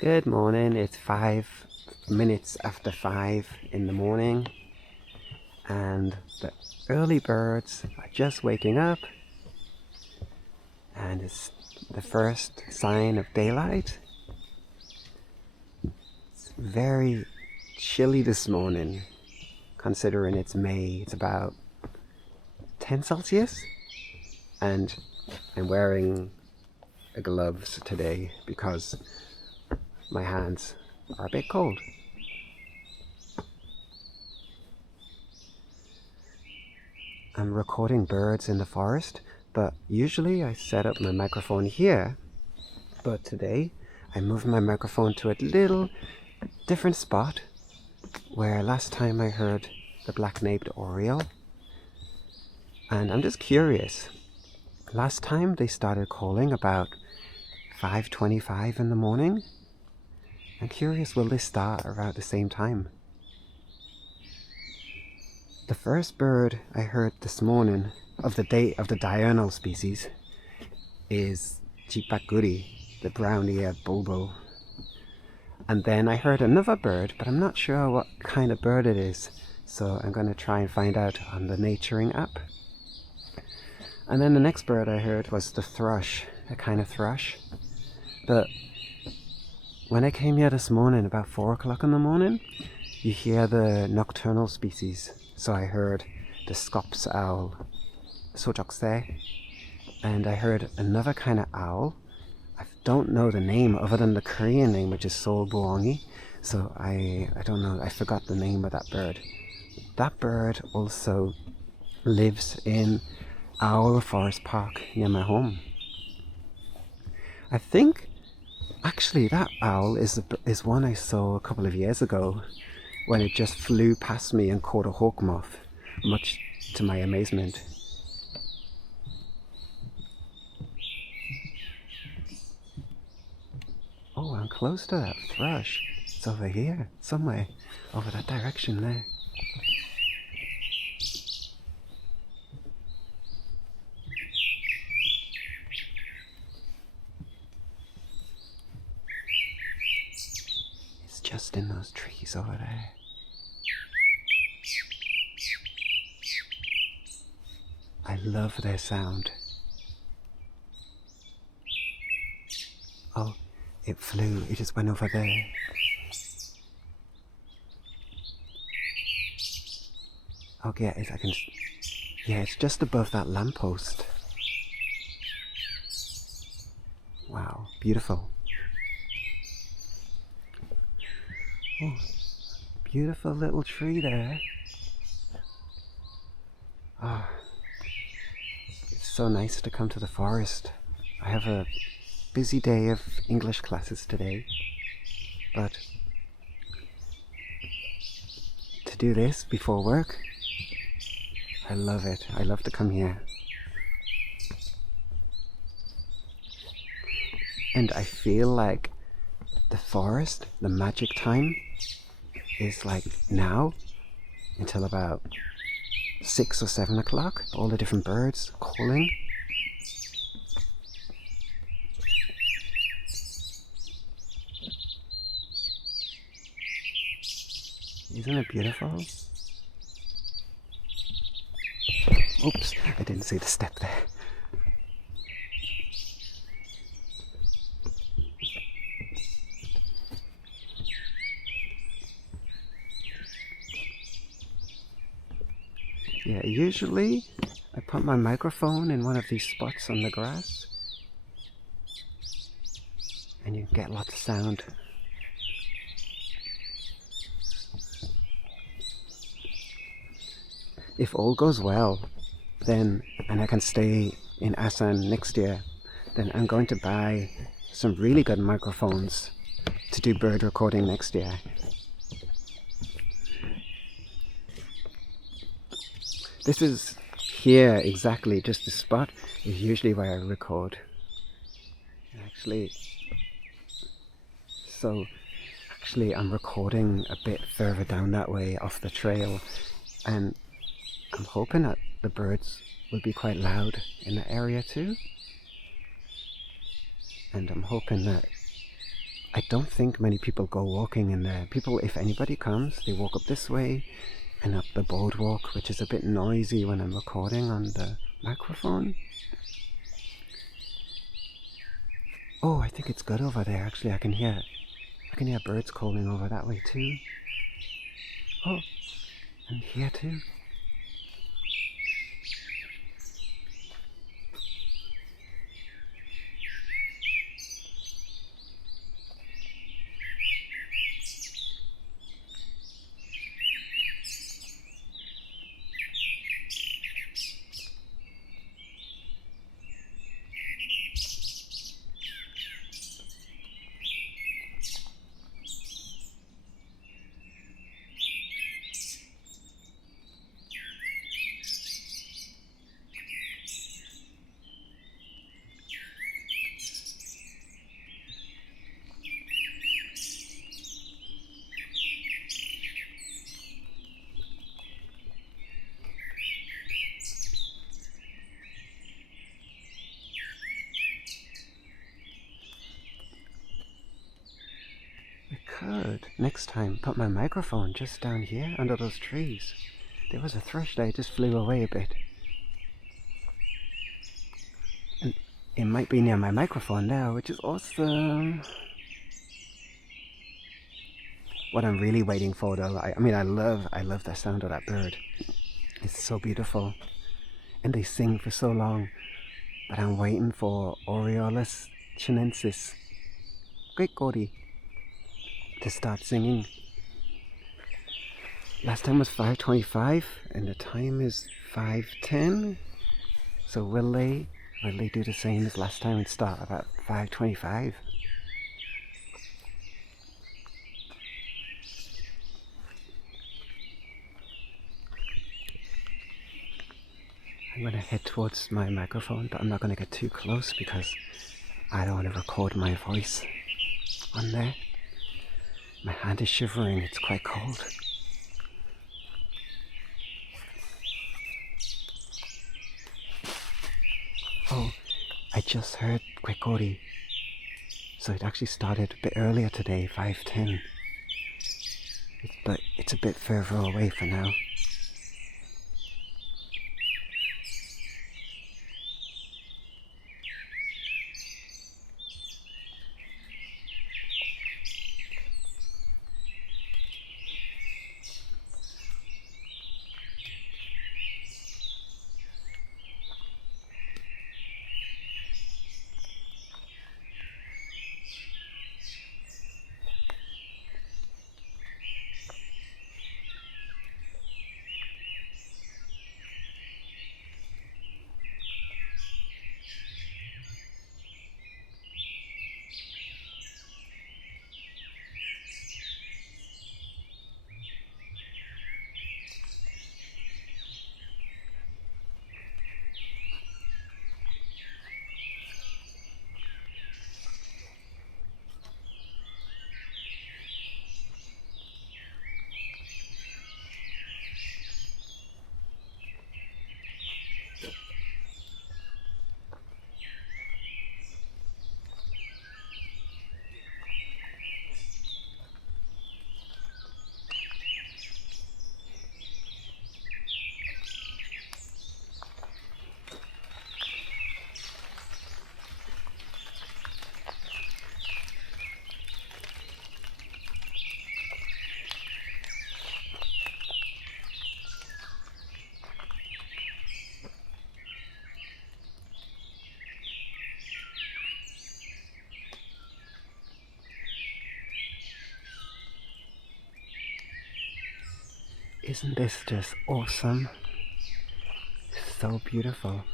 Good morning, it's 5 minutes after 5 in the morning, and the early birds are just waking up, and it's the first sign of daylight. It's very chilly this morning, considering it's May. It's about 10 Celsius, and I'm wearing gloves today because my hands are a bit cold. I'm recording birds in the forest, but usually I set up my microphone here. But today I moved my microphone to a little different spot where last time I heard the black-naped oriole. And I'm just curious. Last time they started calling about 5:25 in the morning. I'm curious, will they start around the same time? The first bird I heard this morning of the diurnal species is Chipakuri, the brown-eared bulbul. And then I heard another bird, but I'm not sure what kind of bird it is, so I'm going to try and find out on the Naturing app. And then the next bird I heard was the thrush, a kind of thrush. But when I came here this morning, about 4 o'clock in the morning, you hear the nocturnal species. So I heard the Scops owl, Sojokse, and I heard another kind of owl. I don't know the name other than the Korean name, which is Solbuongi. So I don't know, I forgot the name of that bird. That bird also lives in Owl Forest Park near my home. I think actually that owl is one I saw a couple of years ago when it just flew past me and caught a hawk moth, much to my amazement. Oh, I'm close to that thrush. It's over here, somewhere, over that direction there. It's just in those trees over there. I love their sound. Oh, it flew, it just went over there. Oh yeah, it's just above that lamppost. Wow, beautiful. Oh, beautiful little tree there. Ah, it's so nice to come to the forest. I have a busy day of English classes today, but to do this before work, I love it. I love to come here. And I feel like the forest, the magic time, is like now until about 6 or 7 o'clock. All the different birds calling. Isn't it beautiful? Oops, I didn't see the step there. Yeah, usually I put my microphone in one of these spots on the grass and you get lots of sound. If all goes well, then, and I can stay in Asan next year, then I'm going to buy some really good microphones to do bird recording next year. This is here exactly, just the spot is usually where I record. Actually, I'm recording a bit further down that way off the trail, and I'm hoping that the birds will be quite loud in the area too. And I'm hoping that I don't think many people go walking in there. People, if anybody comes, they walk up this way and up the boardwalk, which is a bit noisy when I'm recording on the microphone. Oh, I think it's good over there. Actually, I can hear birds calling over that way too. Oh, and here too. Could next time put my microphone just down here under those trees. There was a thrush that just flew away a bit. And it might be near my microphone now, which is awesome. What I'm really waiting for though, I love the sound of that bird. It's so beautiful. And they sing for so long. But I'm waiting for Oriolus chinensis, Great Gordy, to start singing. Last time was 5:25 and the time is 5:10. So will they do the same as last time and start about 5:25? I'm gonna head towards my microphone, but I'm not gonna get too close because I don't want to record my voice on there. My hand is shivering, it's quite cold. Oh, I just heard Kwekori. So it actually started a bit earlier today, 5:10. But it's a bit further away for now. Isn't this just awesome? So beautiful.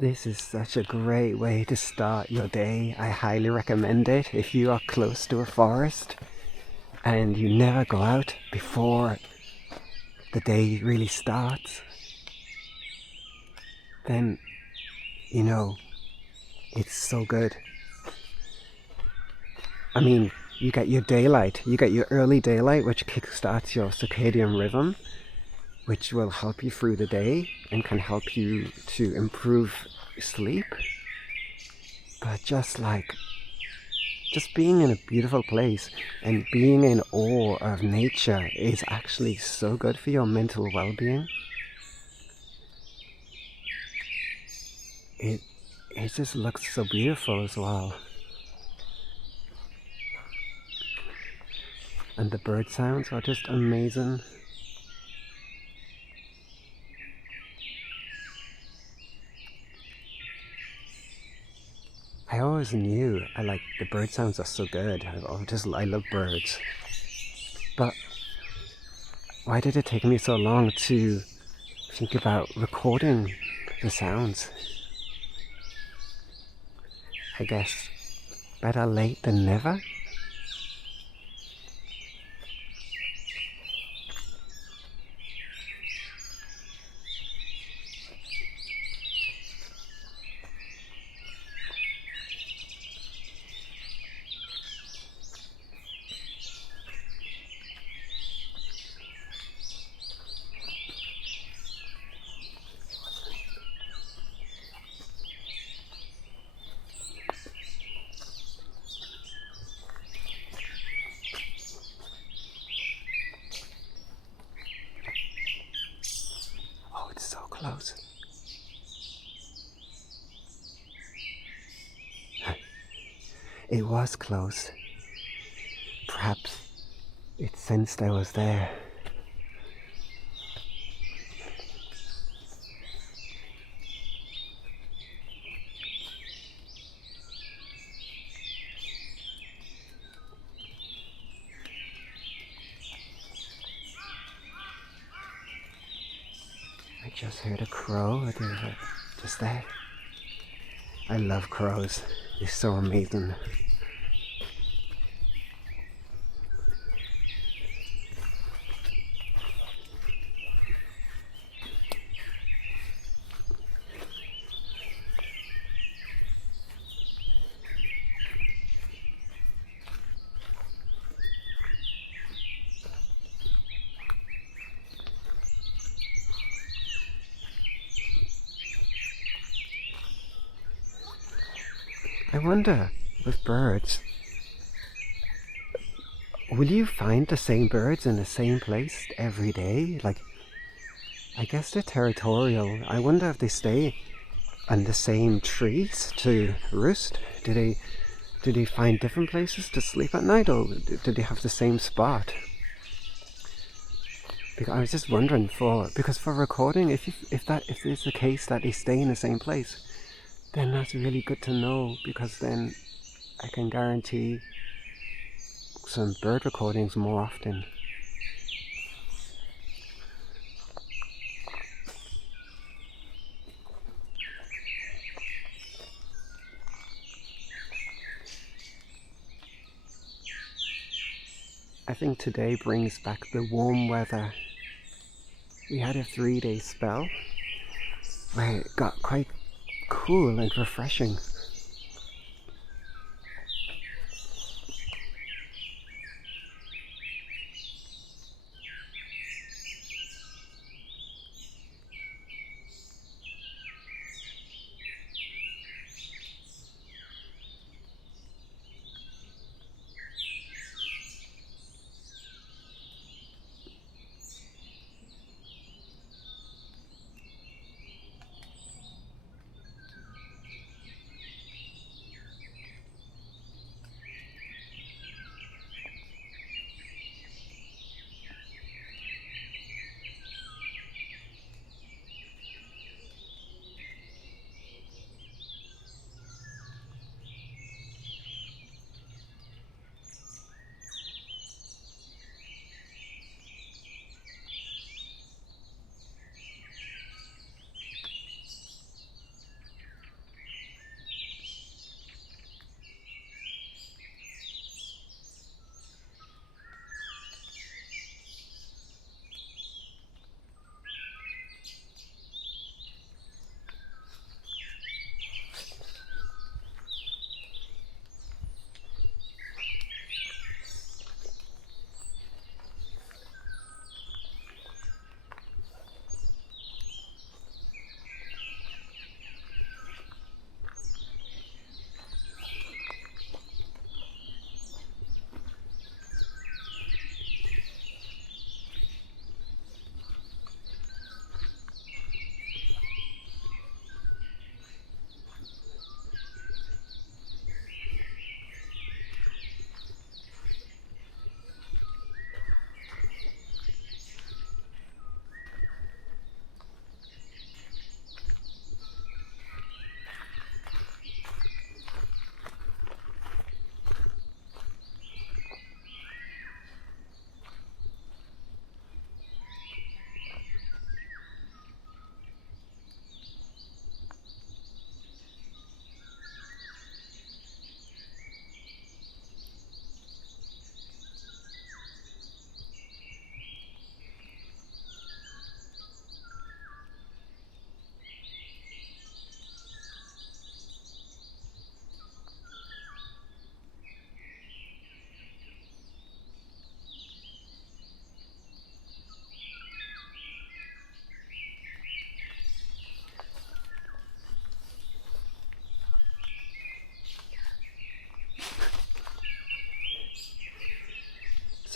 This is such a great way to start your day. I highly recommend it if you are close to a forest and you never go out before the day really starts. Then, you know, it's so good. I mean, you get your daylight, you get your early daylight, which kickstarts your circadian rhythm, which will help you through the day and can help you to improve sleep. But just being in a beautiful place and being in awe of nature is actually so good for your mental well-being. It just looks so beautiful as well. And the bird sounds are just amazing. I always knew the bird sounds are so good. I love birds. But why did it take me so long to think about recording the sounds? I guess better late than never. Oh, it's so close. It was close. Perhaps it sensed I was there. I just heard a crow just there. I love crows. They're so amazing. I wonder, with birds, will you find the same birds in the same place every day? I guess they're territorial. I wonder if they stay on the same trees to roost. Do they find different places to sleep at night, or do they have the same spot? Because I was just wondering because for recording, if it's the case that they stay in the same place, then that's really good to know, because then I can guarantee some bird recordings more often. I think today brings back the warm weather. We had a 3-day spell where it got quite cool and refreshing.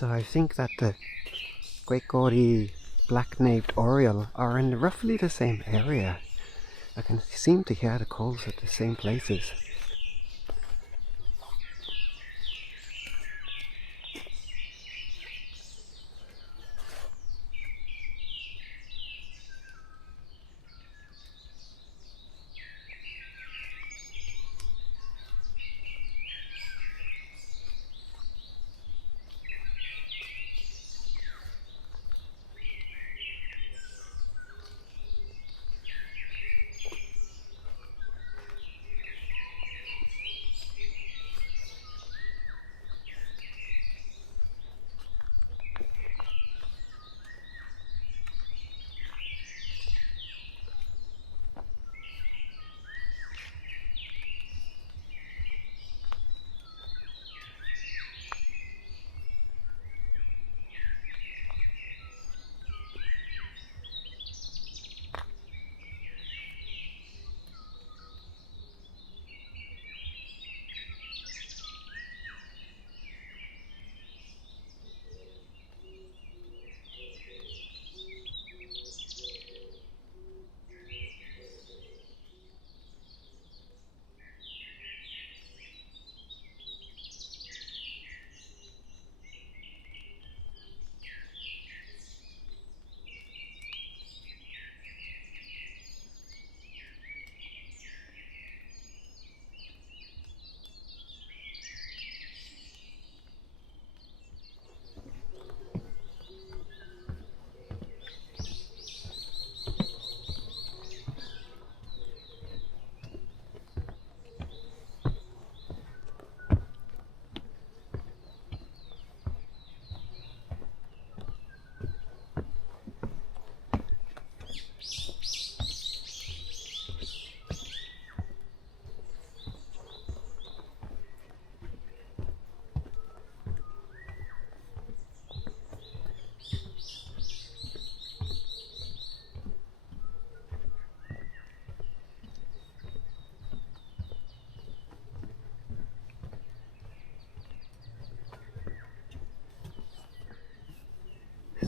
So I think that the Great Gaudy black-naped oriole are in roughly the same area. I can seem to hear the calls at the same places.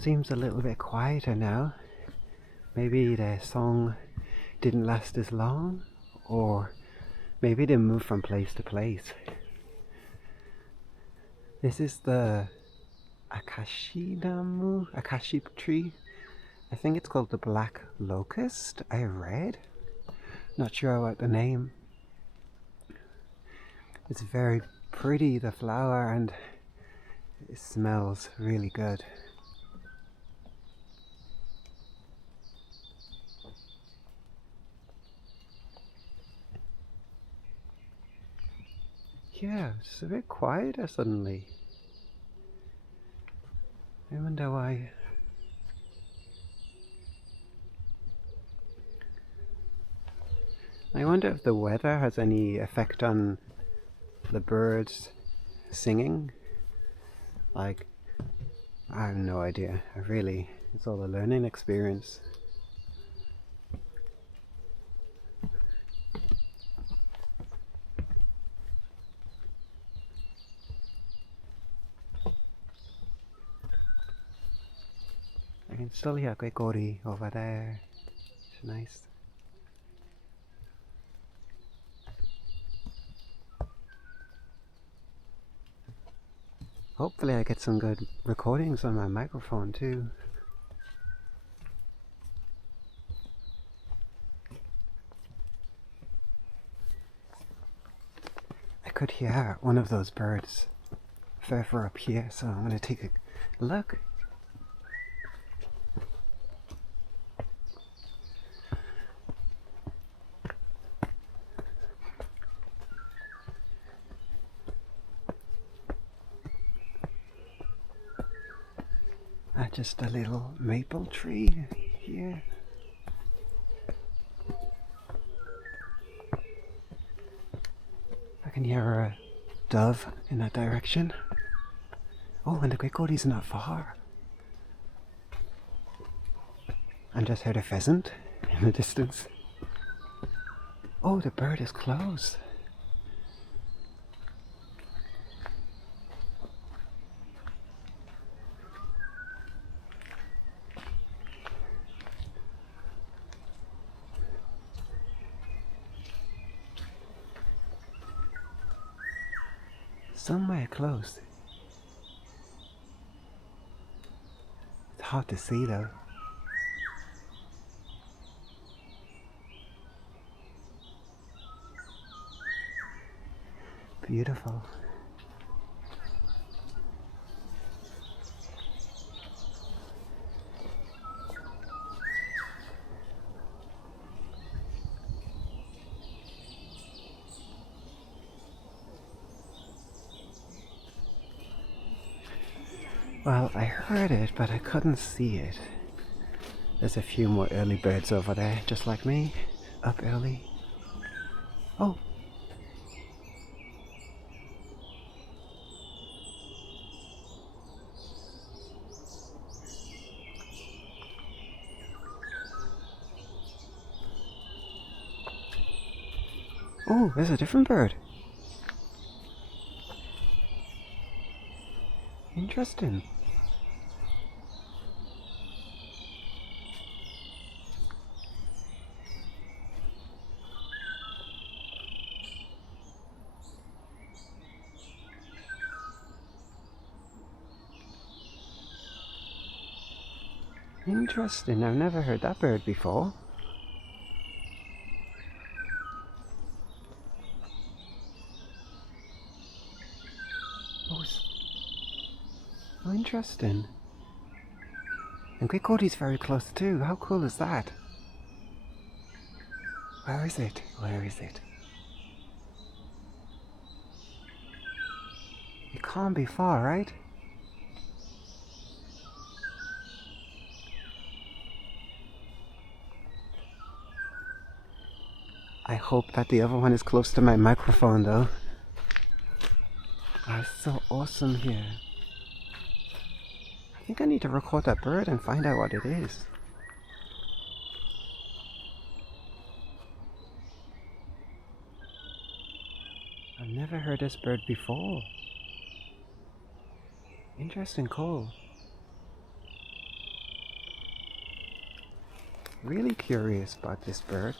Seems a little bit quieter now. Maybe the song didn't last as long, or maybe they moved from place to place. This is the Akashi tree. I think it's called the Black Locust, I read. Not sure about the name. It's very pretty, the flower, and it smells really good. Yeah, it's a bit quieter suddenly. I wonder why. I wonder if the weather has any effect on the birds singing. Like, I have no idea. It's all a learning experience. I can still hear Great Gaudy over there. It's nice. Hopefully I get some good recordings on my microphone too. I could hear one of those birds further up here, so I'm going to take a look. Just a little maple tree here. I can hear a dove in that direction. Oh, and the Great Gaudy's not far. I just heard a pheasant in the distance. Oh, the bird is close. somewhere close. It's hard to see though. Beautiful. Well, I heard it, but I couldn't see it. There's a few more early birds over there, just like me, up early. Oh! Oh, there's a different bird. Interesting. Interesting, I've never heard that bird before. Oh, interesting. And Quixote's very close too. How cool is that? Where is it? Where is it? It can't be far, right? I hope that the other one is close to my microphone though. Oh, it's so awesome here. I think I need to record that bird and find out what it is. I've never heard this bird before. Interesting call. Really curious about this bird.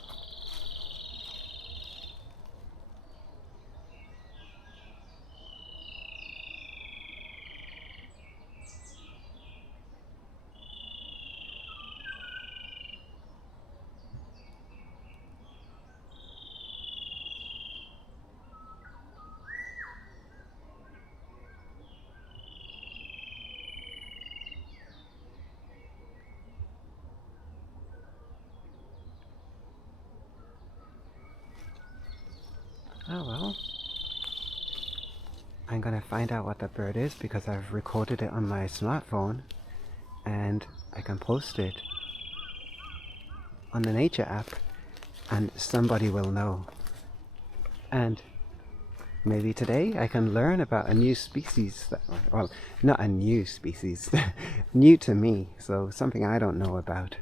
Oh well. I'm gonna find out what that bird is because I've recorded it on my smartphone and I can post it on the nature app and somebody will know. And maybe today I can learn about a new species that, well, not a new species, new to me, so something I don't know about.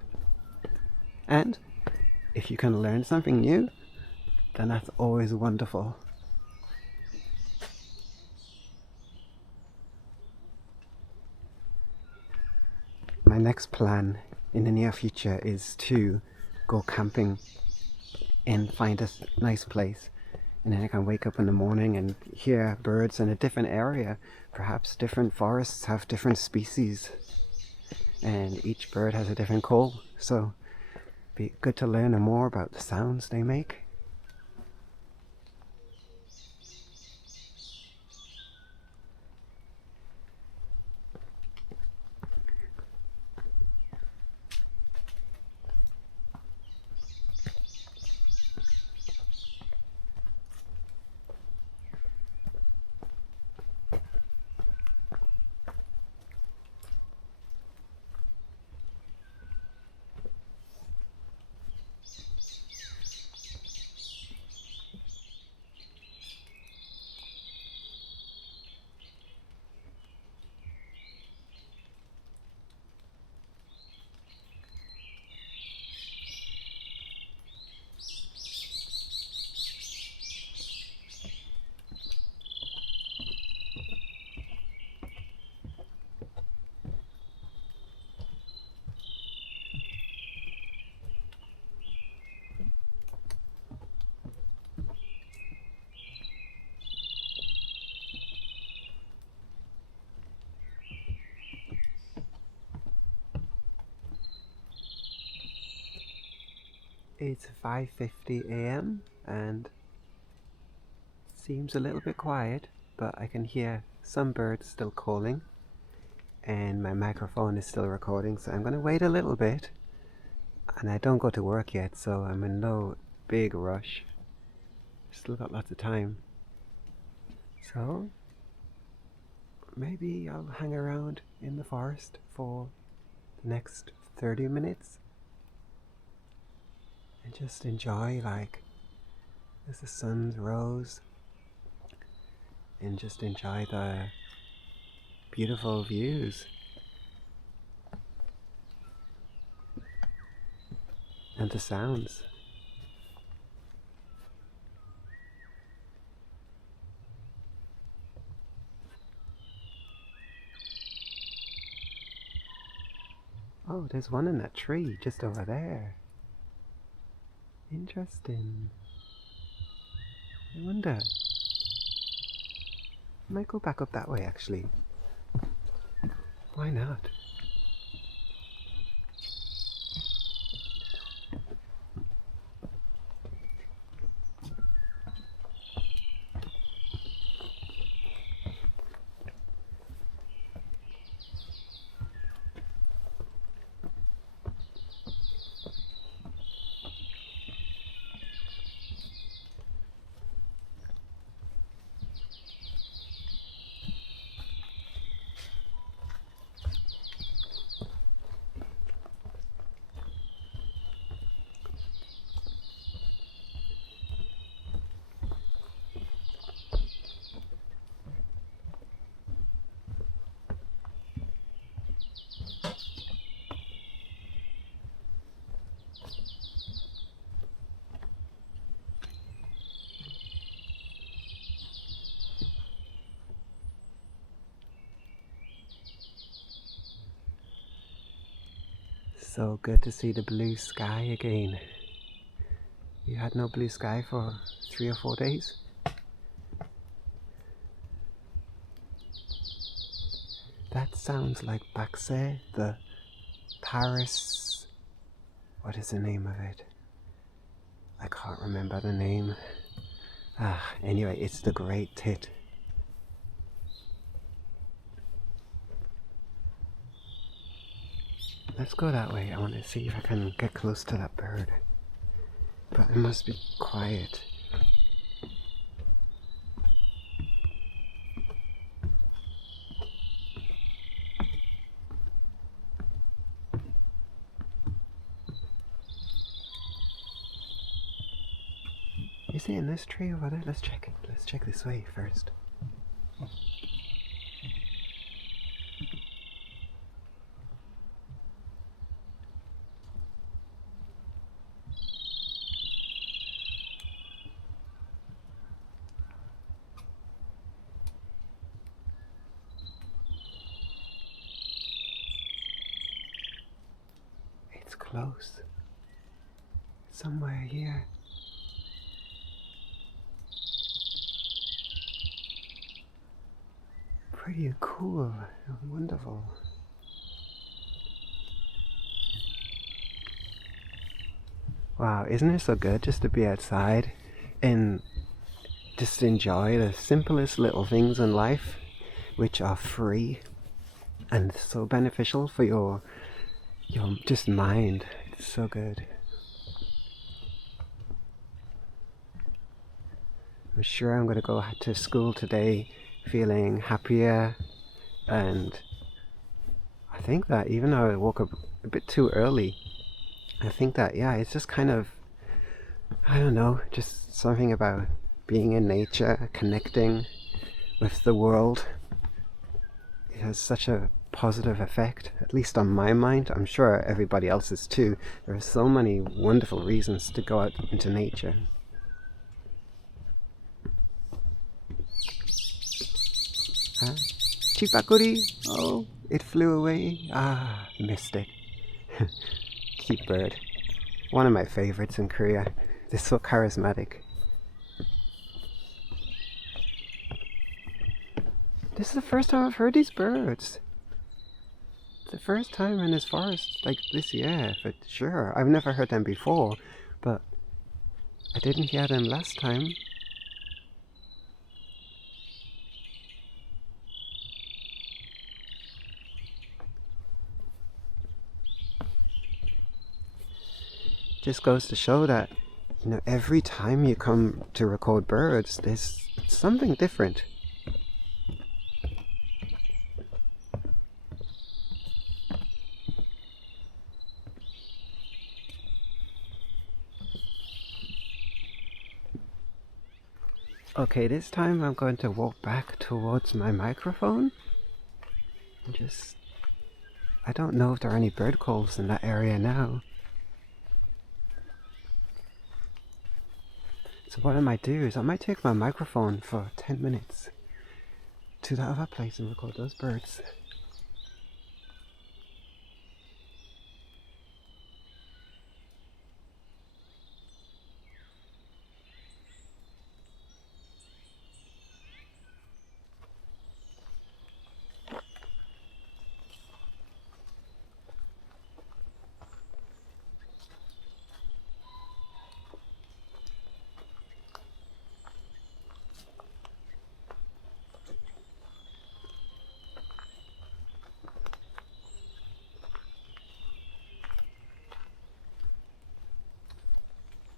And if you can learn something new, then that's always wonderful. My next plan in the near future is to go camping and find a nice place, and then I can wake up in the morning and hear birds in a different area. Perhaps different forests have different species and each bird has a different call, so it'd be good to learn more about the sounds they make. It's 5:50 a.m. and it seems a little bit quiet, but I can hear some birds still calling and my microphone is still recording, so I'm going to wait a little bit. And I don't go to work yet, so I'm in no big rush. Still got lots of time. So maybe I'll hang around in the forest for the next 30 minutes and just enjoy, like, as the sun rose, and just enjoy the beautiful views and the sounds. Oh, there's one in that tree just over there. Interesting. I wonder. I might go back up that way, actually. Why not? So good to see the blue sky again. You had no blue sky for 3 or 4 days? That sounds like Bakse, the Paris... What is the name of it? I can't remember the name. Anyway, it's the great tit. Let's go that way. I want to see if I can get close to that bird. But it must be quiet. Is it in this tree over there? Let's check it. Let's check this way first. It's close. Somewhere here. Pretty cool. Wonderful. Wow, isn't it so good just to be outside and just enjoy the simplest little things in life, which are free and so beneficial for your just mind. It's so good. I'm sure I'm going to go to school today feeling happier, and I think that even though I woke up a bit too early, I think that, yeah, it's just kind of, I don't know, just something about being in nature, connecting with the world. It has such a positive effect, at least on my mind. I'm sure everybody else's too. There are so many wonderful reasons to go out into nature. Chipakuri! Oh, it flew away. Missed it. Cute bird. One of my favorites in Korea. They're so charismatic. This is the first time I've heard these birds. It's the first time in this forest like this year, for sure. I've never heard them before, but I didn't hear them last time. Just goes to show that, you know, every time you come to record birds, there's something different. Okay, this time I'm going to walk back towards my microphone. I don't know if there are any bird calls in that area now. So what I might do is I might take my microphone for 10 minutes to that other place and record those birds.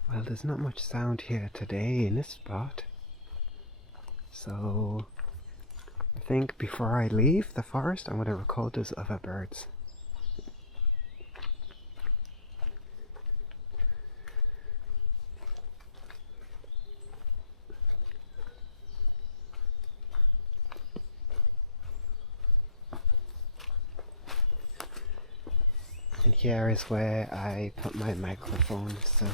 Well, there's not much sound here today in this spot, so I think before I leave the forest I'm going to record those other birds. And here is where I put my microphone, so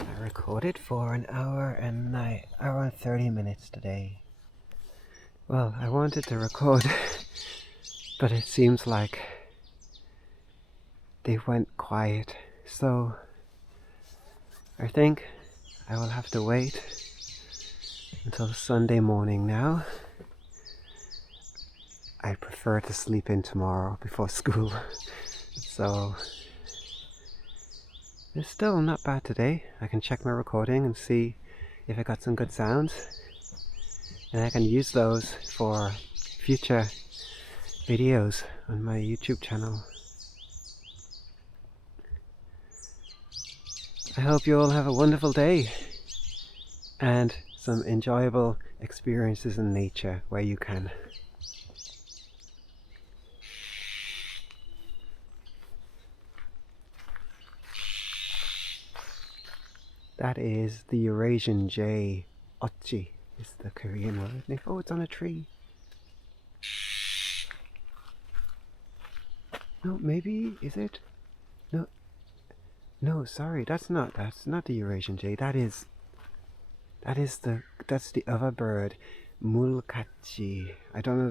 I recorded for an hour and 30 minutes today. Well, I wanted to record, but it seems like they went quiet, so I think I will have to wait until Sunday morning now. I prefer to sleep in tomorrow before school, so it's still not bad today. I can check my recording and see if I got some good sounds, and I can use those for future videos on my YouTube channel. I hope you all have a wonderful day and some enjoyable experiences in nature where you can. That is the Eurasian jay. Otchi is the Korean word. Oh, it's on a tree. No, maybe, is it? No, sorry, that's not the Eurasian jay. That's the other bird, mulkachi. I don't know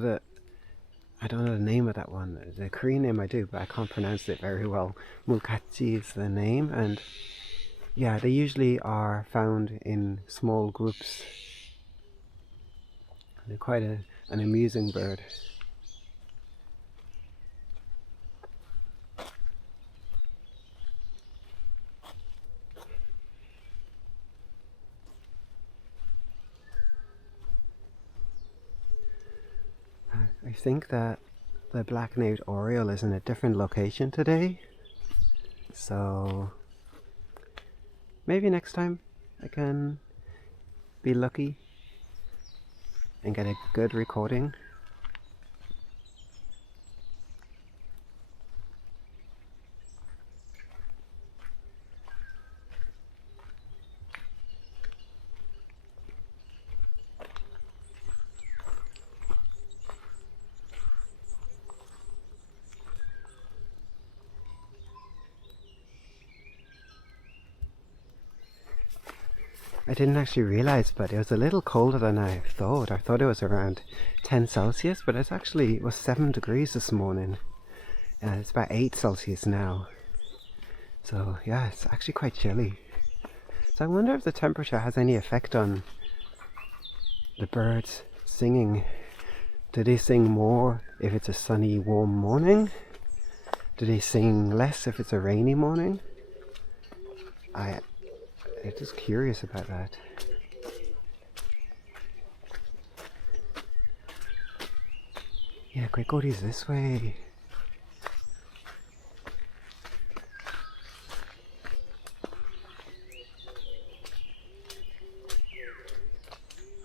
the name of that one. The Korean name I do, but I can't pronounce it very well. Mulkachi is the name, and yeah, they usually are found in small groups. They're quite an amusing bird. I think that the black-naped oriole is in a different location today, so maybe next time I can be lucky and get a good recording. I didn't actually realize, but it was a little colder than I thought. I thought it was around 10 Celsius, but it was 7 degrees this morning. It's about 8 Celsius now. So yeah, it's actually quite chilly. So I wonder if the temperature has any effect on the birds singing. Do they sing more if it's a sunny, warm morning? Do they sing less if it's a rainy morning? I'm just curious about that. Yeah, Gregori's this way.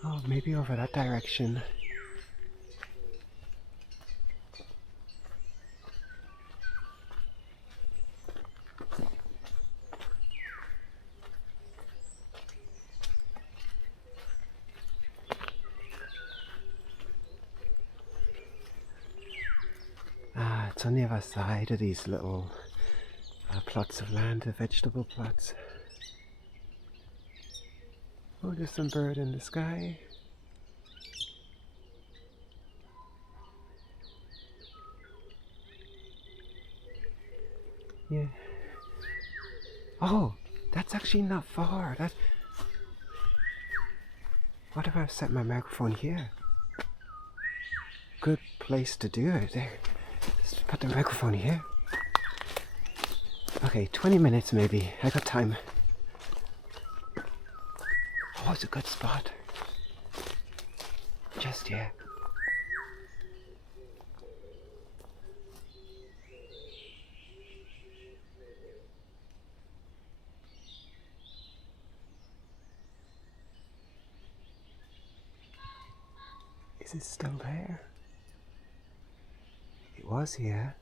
Oh, maybe over that direction. Ah, it's on the other side of these little plots of land, the vegetable plots. Oh, there's some bird in the sky. Yeah. Oh, that's actually not far. What if I set my microphone here? Good place to do it. There. Just put the microphone here. Okay, 20 minutes maybe. I got time. Oh, it's a good spot. Just here. Is it still there? It was here.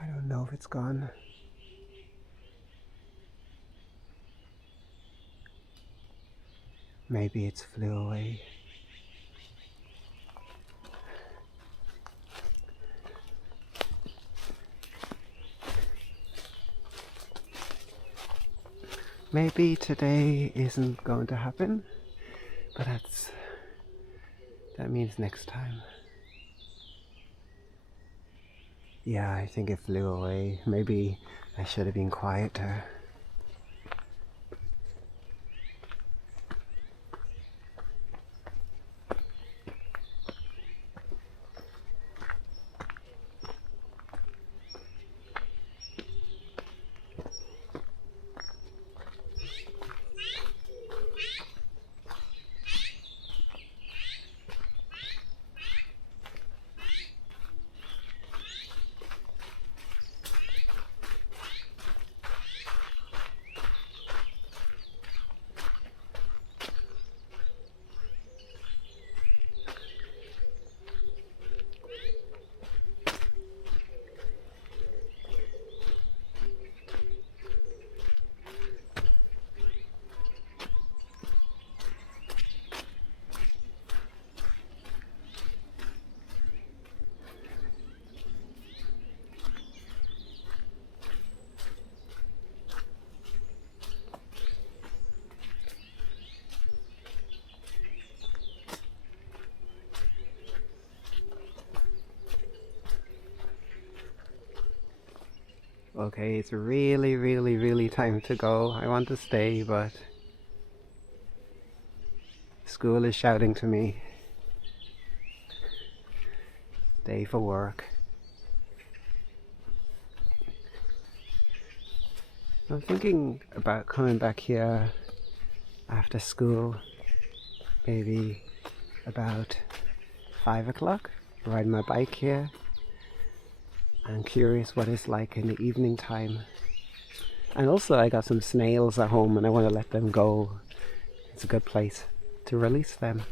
I don't know if it's gone. Maybe it's flew away. Maybe today isn't going to happen, but that means next time. Yeah, I think it flew away. Maybe I should have been quieter. Okay, it's really time to go. I want to stay, but school is shouting to me. Stay for work. I'm thinking about coming back here after school, maybe about 5 o'clock, ride my bike here. I'm curious what it's like in the evening time. And also I got some snails at home and I want to let them go. It's a good place to release them.